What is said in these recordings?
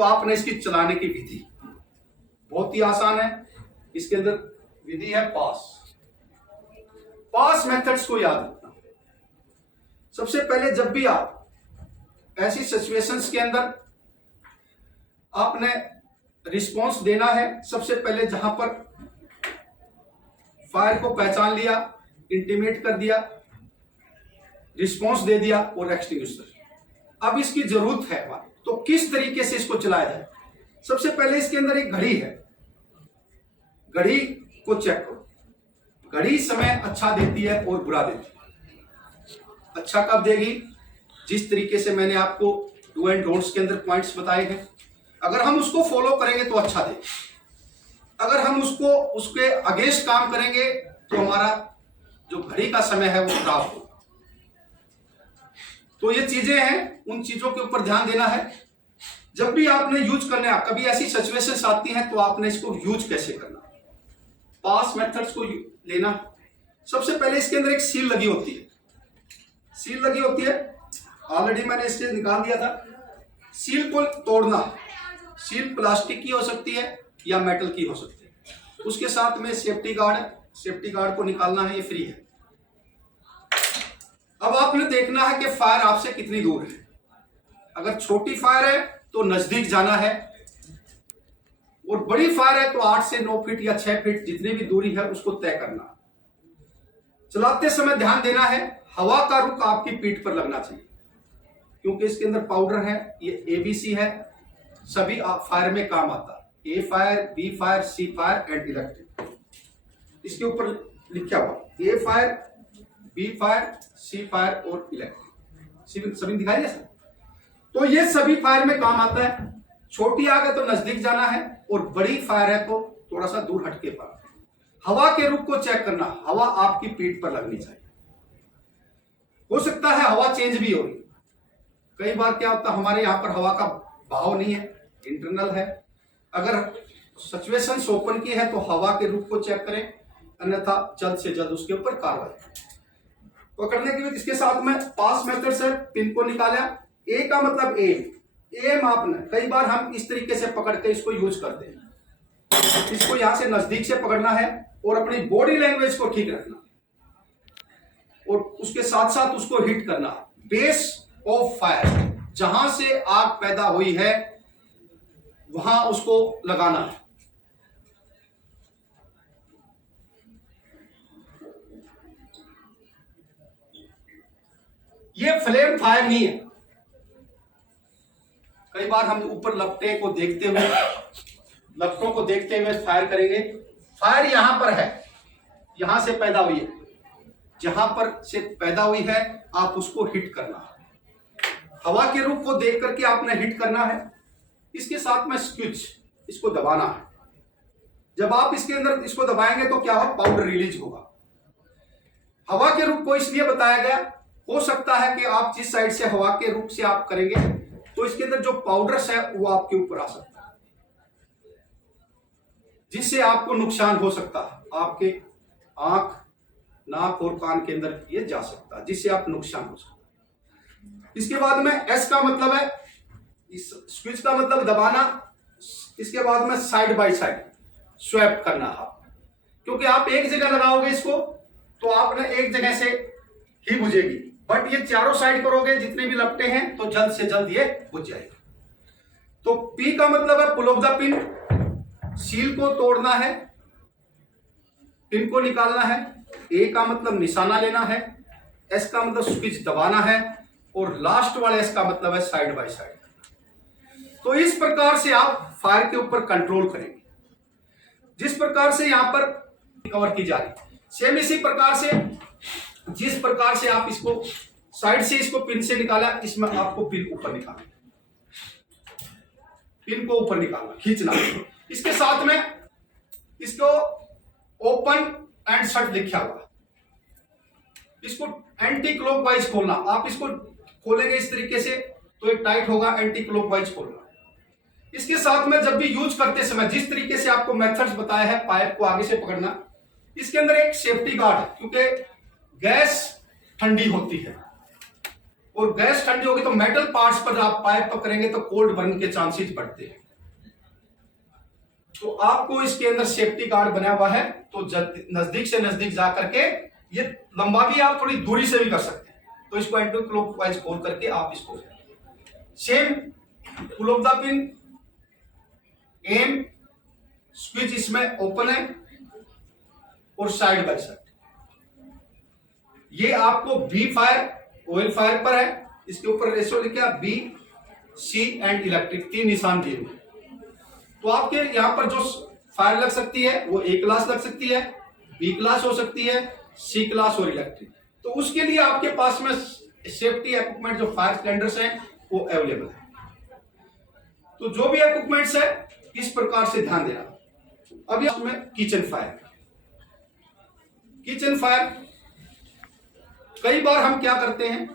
तो आपने इसकी चलाने की विधि बहुत ही आसान है। इसके अंदर विधि है पास मेथड्स को याद रखना। सबसे पहले जब भी आप ऐसी सिचुएशंस के अंदर आपने रिस्पॉन्स देना है, सबसे पहले जहां पर फायर को पहचान लिया, इंटीमेट कर दिया, रिस्पॉन्स दे दिया और एक्सटिंग्विशर। अब इसकी जरूरत है तो किस तरीके से इसको चलाया जाए। सबसे पहले इसके अंदर एक घड़ी है, घड़ी को चेक करो। घड़ी समय अच्छा देती है और बुरा देती है। अच्छा कब देगी? जिस तरीके से मैंने आपको डू एंड डोंट्स के अंदर पॉइंट्स बताए हैं, अगर हम उसको फॉलो करेंगे तो अच्छा देगी। अगर हम उसके अगेंस्ट काम करेंगे तो हमारा जो घड़ी का समय है वो खराब होगा। तो ये चीजें हैं, उन चीजों के ऊपर ध्यान देना है। जब भी आपने यूज करना है, कभी ऐसी सिचुएशंस आती हैं तो आपने इसको यूज कैसे करना, पास मेथड्स को लेना। सबसे पहले इसके अंदर एक सील लगी होती है, सील लगी होती है, ऑलरेडी मैंने इससे निकाल दिया था। सील को तोड़ना, सील प्लास्टिक की हो सकती है या मेटल की हो सकती है। उसके साथ में सेफ्टी गार्ड है, सेफ्टी गार्ड को निकालना है, ये फ्री है। अब आपने देखना है कि फायर आपसे कितनी दूर है। अगर छोटी फायर है तो नजदीक जाना है, और बड़ी फायर है तो 8 से 9 फीट या 6 फीट जितनी भी दूरी है उसको तय करना। चलाते समय ध्यान देना है, हवा का रुख आपकी पीठ पर लगना चाहिए, क्योंकि इसके अंदर पाउडर है, ये ABC है, सभी फायर में काम आता है। A fire, B fire, C fire and electric. इसके ऊपर लिखा हुआ A fire, B fire, C fire और इलेक्ट्रिक, सभी दिखाई दे। तो ये सभी फायर में काम आता है। छोटी आग है तो नजदीक जाना है, और बड़ी फायर है तो थोड़ा सा दूर हटके पर। हवा के रुख को चेक करना, हवा आपकी पीठ पर लगनी चाहिए। हो सकता है हवा चेंज भी हो रही। कई बार क्या होता है, हमारे यहाँ पर हवा का भाव नहीं है, इंटरनल है। अगर सिचुएशन ओपन की है तो हवा के रुख को चेक करें, अन्यथा जल्द से जल्द उसके ऊपर कार्रवाई पकड़ने के लिए। इसके साथ में पास मेथड से पिन को निकाला। ए का मतलब एम आपने, कई बार हम इस तरीके से पकड़ के इसको यूज करते हैं। इसको यहां से नजदीक से पकड़ना है और अपनी बॉडी लैंग्वेज को ठीक रखना, और उसके साथ साथ उसको हिट करना। बेस ऑफ फायर, जहां से आग पैदा हुई है वहां उसको लगाना है। ये फ्लेम फायर नहीं है। कई बार हम ऊपर लपटे को देखते हुए, लपटों को देखते हुए फायर करेंगे। फायर यहां पर है, यहां से पैदा हुई है, जहां पर से पैदा हुई है आप उसको हिट करना है। हवा के रुख को देख करके आपने हिट करना है। इसके साथ में स्विच, इसको दबाना है। जब आप इसके अंदर इसको दबाएंगे तो क्या होगा, पाउडर रिलीज होगा। हवा के रुख को इसलिए बताया गया, हो सकता है कि आप जिस साइड से हवा के रुख से आप करेंगे तो इसके अंदर जो पाउडर्स है वो आपके ऊपर आ सकता है, जिससे आपको नुकसान हो सकता है। आपके आंख, नाक और कान के अंदर ये जा सकता है, जिससे आप नुकसान हो सकता है। इसके बाद में एस का मतलब है, इस स्विच का मतलब दबाना। इसके बाद में साइड बाय साइड स्वैप करना आप, क्योंकि आप एक जगह लगाओगे इसको तो आपने एक जगह से ही बुझेगी, बट ये चारों साइड करोगे जितने भी लपटे हैं तो जल्द से जल्द ये बुझ जाएगा। तो P का मतलब है पुल ऑफ द पिन, सील को तोड़ना है, पिन को निकालना है। A का मतलब निशाना लेना है, S का मतलब स्विच दबाना है, और लास्ट वाले S का मतलब है साइड बाय साइड। तो इस प्रकार से आप फायर के ऊपर कंट्रोल करेंगे, जिस प्रकार से यहां पर कवर की जा रही। सेम इसी प्रकार से जिस प्रकार से आप इसको साइड से इसको पिन से निकाला, इसमें आपको पिन ऊपर निकालना, पिन को ऊपर निकालना, खींचना। इसके साथ में इसको ओपन एंड शट लिखा हुआ, इसको एंटी क्लॉकवाइज खोलना। आप इसको खोलेंगे इस तरीके से तो ये टाइट होगा, एंटी क्लॉकवाइज खोलना। इसके साथ में जब भी यूज करते समय जिस तरीके से आपको मेथड्स बताया है, पाइप को आगे से पकड़ना। इसके अंदर एक सेफ्टी गार्ड है, क्योंकि गैस ठंडी होती है और गैस ठंडी होगी तो मेटल पार्ट्स पर आप पाइप पकड़ेंगे तो कोल्ड बर्न के चांसेस बढ़ते हैं। तो आपको इसके अंदर सेफ्टी गार्ड बना हुआ है, तो नजदीक से नजदीक जा करके, ये लंबा भी आप थोड़ी दूरी से भी कर सकते हैं। तो इसको एंटी क्लॉकवाइज खोल करके आप इसको same pull of the pin, um, switch इसमें ओपन है और साइड बाय साइड। ये आपको बी फायर ऑयल फायर पर है, इसके ऊपर रेशियो लिखा बी, सी एंड इलेक्ट्रिक, 3 निशान दिए हुए। तो आपके यहां पर जो फायर लग सकती है वो ए क्लास लग सकती है, बी क्लास हो सकती है, सी क्लास और इलेक्ट्रिक। तो उसके लिए आपके पास में सेफ्टी इक्विपमेंट जो फायर सिलेंडर्स हैं वो अवेलेबल है। तो जो भी इक्विपमेंट्स है इस प्रकार से ध्यान देना। अभी इसमें किचन फायर, किचन फायर कई बार हम क्या करते हैं,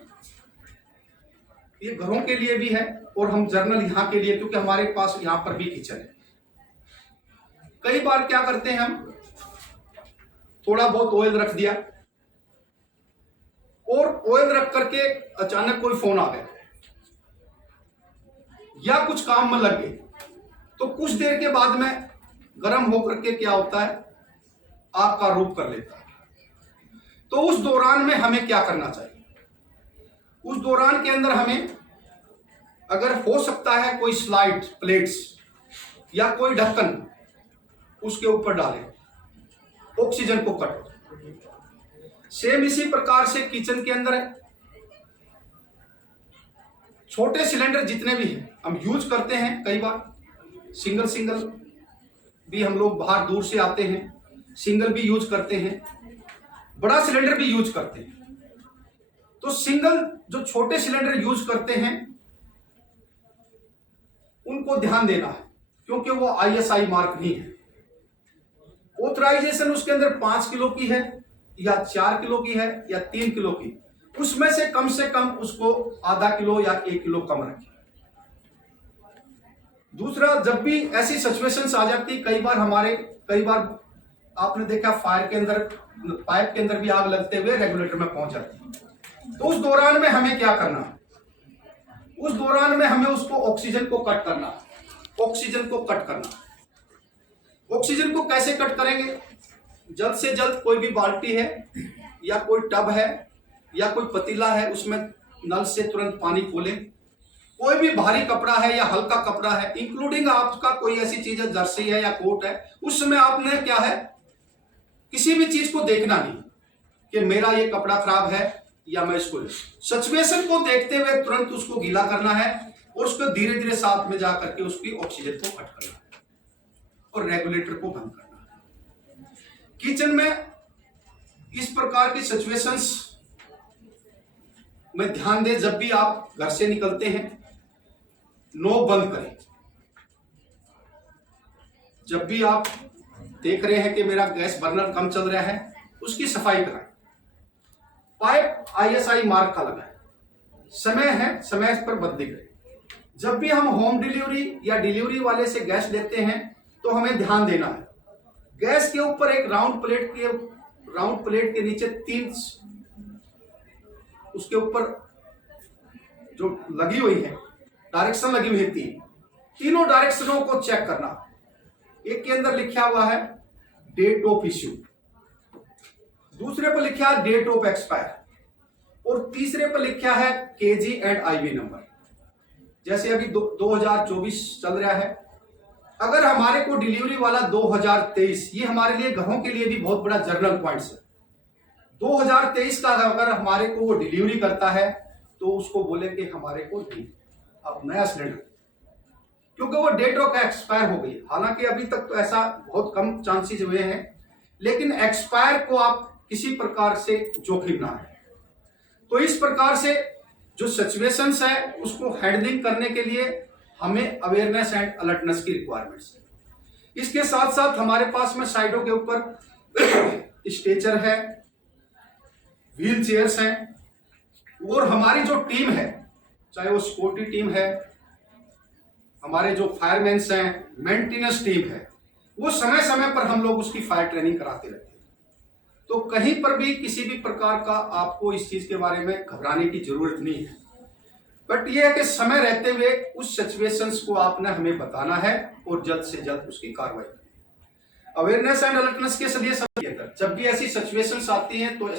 ये घरों के लिए भी है और हम जर्नल यहां के लिए, क्योंकि हमारे पास यहां पर भी किचन है। कई बार क्या करते हैं हम, थोड़ा बहुत ऑयल रख दिया और ऑयल रख करके अचानक कोई फोन आ गया या कुछ काम में लग गए, तो कुछ देर के बाद में गर्म होकर के क्या होता है, आग का रूप कर लेता है। तो उस दौरान में हमें क्या करना चाहिए? उस दौरान के अंदर हमें अगर हो सकता है कोई स्लाइड प्लेट्स या कोई ढक्कन उसके ऊपर डालें, ऑक्सीजन को कट। सेम इसी प्रकार से किचन के अंदर है, छोटे सिलेंडर जितने भी हैं हम यूज करते हैं, कई बार सिंगल भी हम लोग बाहर दूर से आते हैं, सिंगल भी यूज करते हैं, बड़ा सिलेंडर भी यूज करते हैं। तो सिंगल जो छोटे सिलेंडर यूज करते हैं उनको ध्यान देना है, क्योंकि वो ISI मार्क नहीं है। ऑथराइजेशन उसके अंदर 5 किलो की है या 4 किलो की है या 3 किलो की, उसमें से कम उसको आधा किलो या 1 किलो कम रखें। दूसरा, जब भी ऐसी सिचुएशंस आ जाती, कई बार आपने देखा फायर के अंदर पाइप के अंदर भी आग लगते हुए रेगुलेटर में पहुंच जाती है। तो उस दौरान में हमें क्या करना है? उस दौरान में हमें उसको ऑक्सीजन को कट करना। ऑक्सीजन को कट करना, ऑक्सीजन को कैसे कट करेंगे? जल्द से जल्द कोई भी बाल्टी है या कोई टब है या कोई पतीला है, उसमें नल से तुरंत पानी खोलें। कोई भी भारी कपड़ा है या हल्का कपड़ा है, इंक्लूडिंग आपका कोई ऐसी चीज है, जर्सी है या कोट है, उस समय आपने क्या है, किसी भी चीज को देखना नहीं कि मेरा ये कपड़ा खराब है या मैं इसको, सिचुएशन को देखते हुए तुरंत उसको गीला करना है और उसको धीरे धीरे साथ में जाकर के उसकी ऑक्सीजन को कट करना है और रेगुलेटर को बंद करना है। किचन में इस प्रकार की सिचुएशंस में ध्यान दें, जब भी आप घर से निकलते हैं नॉब बंद करें। जब भी आप देख रहे हैं कि मेरा गैस बर्नर कम चल रहा है, उसकी सफाई कराएं। पाइप ISI मार्क का लगा है, समय है, समय पर बदली करें। जब भी हम होम डिलीवरी या डिलीवरी वाले से गैस लेते हैं तो हमें ध्यान देना है, गैस के ऊपर एक राउंड प्लेट के नीचे 3 उसके ऊपर जो लगी हुई है डायरेक्शन लगी हुई है, तीनों डायरेक्शनों को चेक करना। एक के अंदर लिखा हुआ है डेट ऑफ इश्यू, दूसरे पर लिखा है डेट ऑफ एक्सपायर और तीसरे पर लिखा है KG एंड IV नंबर। जैसे अभी 2024 चल रहा है, अगर हमारे को डिलीवरी वाला 2023, ये हमारे लिए घरों के लिए भी बहुत बड़ा जर्नल पॉइंट्स है। 2023 का अगर हमारे को वो डिलीवरी करता है तो उसको बोले कि हमारे को अब नया सिलेंडर, क्योंकि वो डेट ऑफ एक्सपायर हो गई। हालांकि अभी तक तो ऐसा बहुत कम चांसेस हुए हैं, लेकिन एक्सपायर को आप किसी प्रकार से जोखिम ना है। तो इस प्रकार से जो सिचुएशंस है उसको हैंडलिंग करने के लिए हमें अवेयरनेस एंड अलर्टनेस की रिक्वायरमेंट्स है। इसके साथ साथ हमारे पास में साइडों के ऊपर स्ट्रेचर है, व्हील चेयर्स हैं और हमारी जो टीम है, चाहे वो सिक्योरिटी टीम है, हमारे जो फायरमैन्स हैं, मेंटेनेंस टीम है, वो समय समय पर हम लोग उसकी फायर ट्रेनिंग कराते रहते हैं। तो कहीं पर भी किसी भी प्रकार का आपको इस चीज के बारे में घबराने की जरूरत नहीं है। बट ये है कि समय रहते हुए उस सिचुएशंस को आपने हमें बताना है और जल्द से जल्द उसकी कार्रवाई। अवेयरनेस एंड अलर्टनेस के लिए जब भी ऐसी सिचुएशंस आती हैं तो